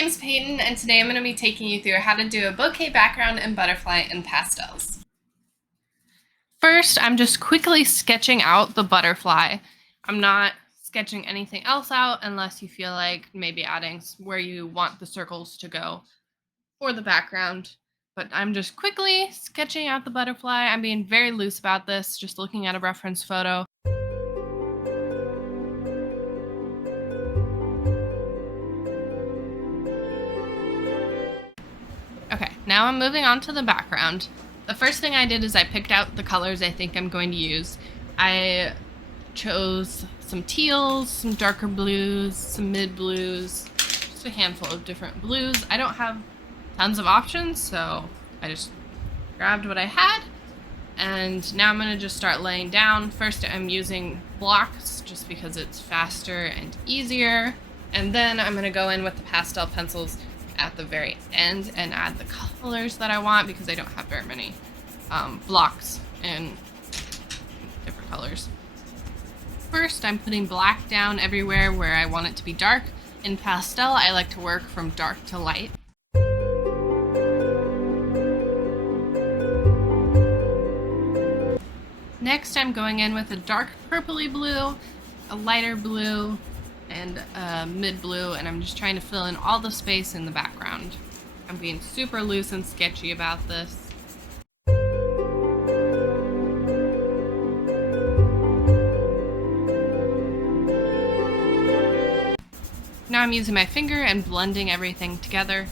name's Peyton, and today I'm going to be taking you through how to do a bouquet background and butterfly in pastels. First, I'm just quickly sketching out the butterfly. I'm not sketching anything else out unless you feel like maybe adding where you want the circles to go for the background. But I'm just quickly sketching out the butterfly. I'm being very loose about this, just looking at a reference photo. Okay, now I'm moving on to the background. The first thing I did is I picked out the colors I think I'm going to use. I chose some teals, some darker blues, some mid blues, just a handful of different blues. I don't have tons of options, so I just grabbed what I had. And now I'm going to just start laying down. First I'm using blocks just because it's faster and easier. And then I'm going to go in with the pastel pencils at the very end and add the colors that I want because I don't have very many blocks in different colors. First, I'm putting black down everywhere where I want it to be dark. In pastel, I like to work from dark to light. Next, I'm going in with a dark purpley blue, a lighter blue, and mid blue, and I'm just trying to fill in all the space in the background. I'm being super loose and sketchy about this. Now I'm using my finger and blending everything together.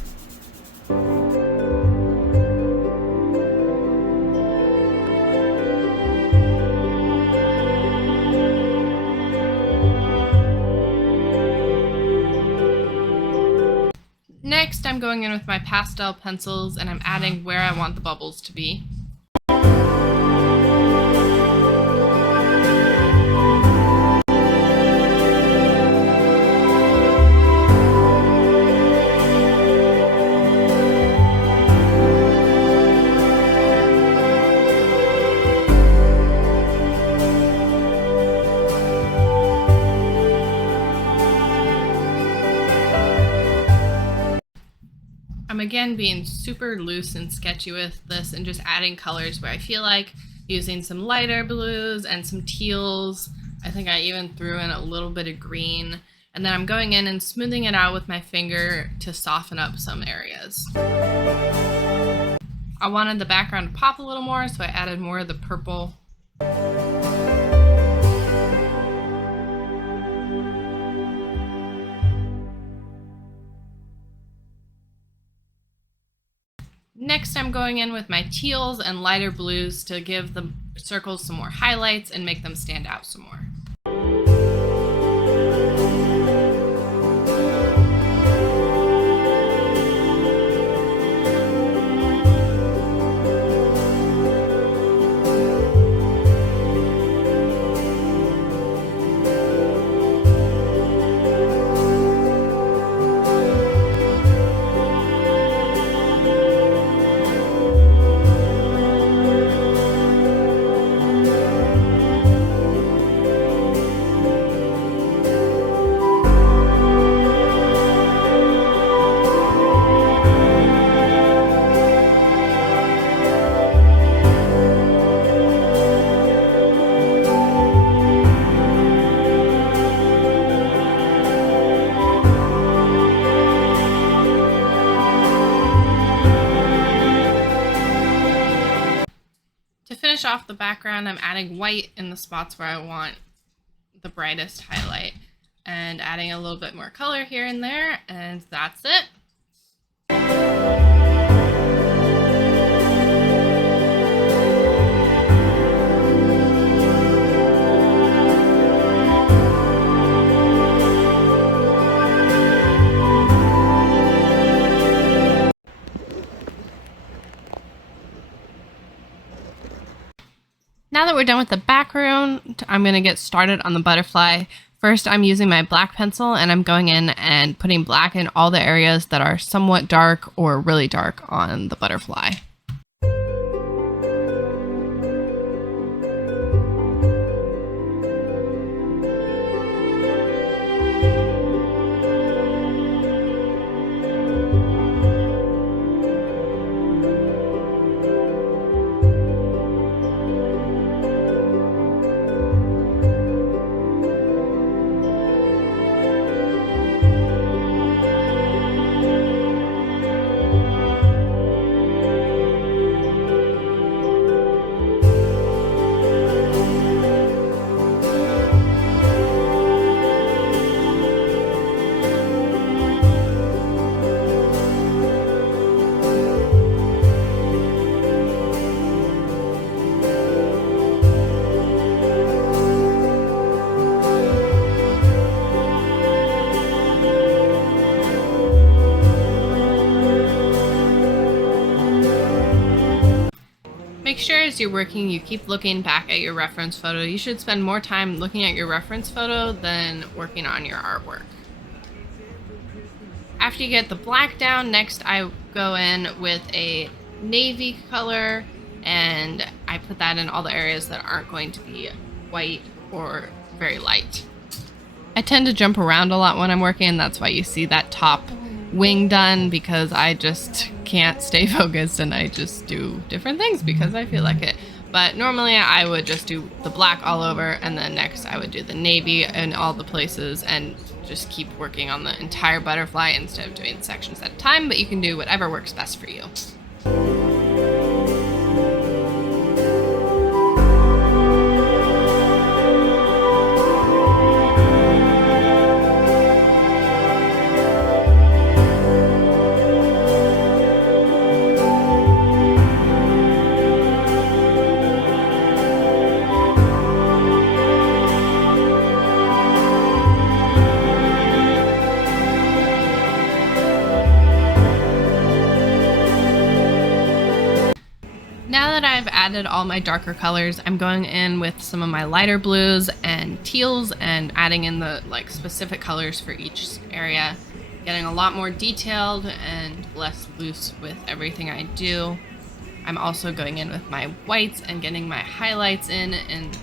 Next, I'm going in with my pastel pencils and I'm adding where I want the bubbles to be. I'm again being super loose and sketchy with this and just adding colors where I feel like, using some lighter blues and some teals. I think I even threw in a little bit of green. And then I'm going in and smoothing it out with my finger to soften up some areas. I wanted the background to pop a little more, so I added more of the purple. Next, I'm going in with my teals and lighter blues to give the circles some more highlights and make them stand out some more. To finish off the background, I'm adding white in the spots where I want the brightest highlight and adding a little bit more color here and there, and that's it. Now that we're done with the background, I'm going to get started on the butterfly. First, I'm using my black pencil and I'm going in and putting black in all the areas that are somewhat dark or really dark on the butterfly. as you're working, you keep looking back at your reference photo. You should spend more time looking at your reference photo than working on your artwork. After you get the black down, next I go in with a navy color and I put that in all the areas that aren't going to be white or very light. I tend to jump around a lot when I'm working, and that's why you see that top wing done, because I just can't stay focused and I just do different things because I feel like it. But normally I would just do the black all over, and then next I would do the navy in all the places and just keep working on the entire butterfly instead of doing sections at a time, but you can do whatever works best for you. Now that I've added all my darker colors, I'm going in with some of my lighter blues and teals and adding in the specific colors for each area, getting a lot more detailed and less loose with everything I do. I'm also going in with my whites and getting my highlights in and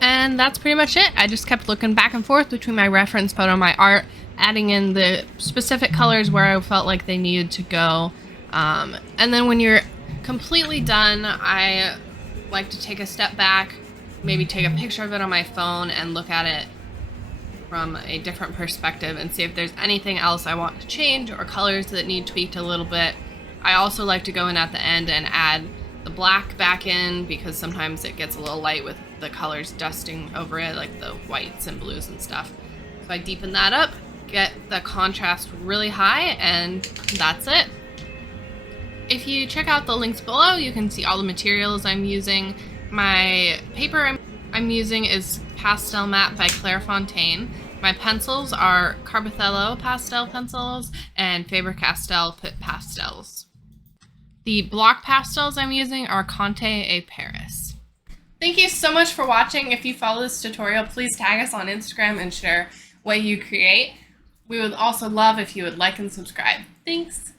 And that's pretty much it. I just kept looking back and forth between my reference photo and my art, adding in the specific colors where I felt like they needed to go. And then when you're completely done, I like to take a step back, maybe take a picture of it on my phone and look at it from a different perspective and see if there's anything else I want to change or colors that need tweaked a little bit. I also like to go in at the end and add the black back in because sometimes it gets a little light with the colors dusting over it, like the whites and blues and stuff. So I deepen that up, get the contrast really high, and that's it. If you check out the links below, you can see all the materials I'm using. My paper I'm using is Pastel Matte by Clairefontaine. My pencils are Carbothello pastel pencils and Faber-Castell Pit pastels. The block pastels I'm using are Conte et Paris. Thank you so much for watching. If you follow this tutorial, please tag us on Instagram and share what you create. We would also love if you would like and subscribe. Thanks.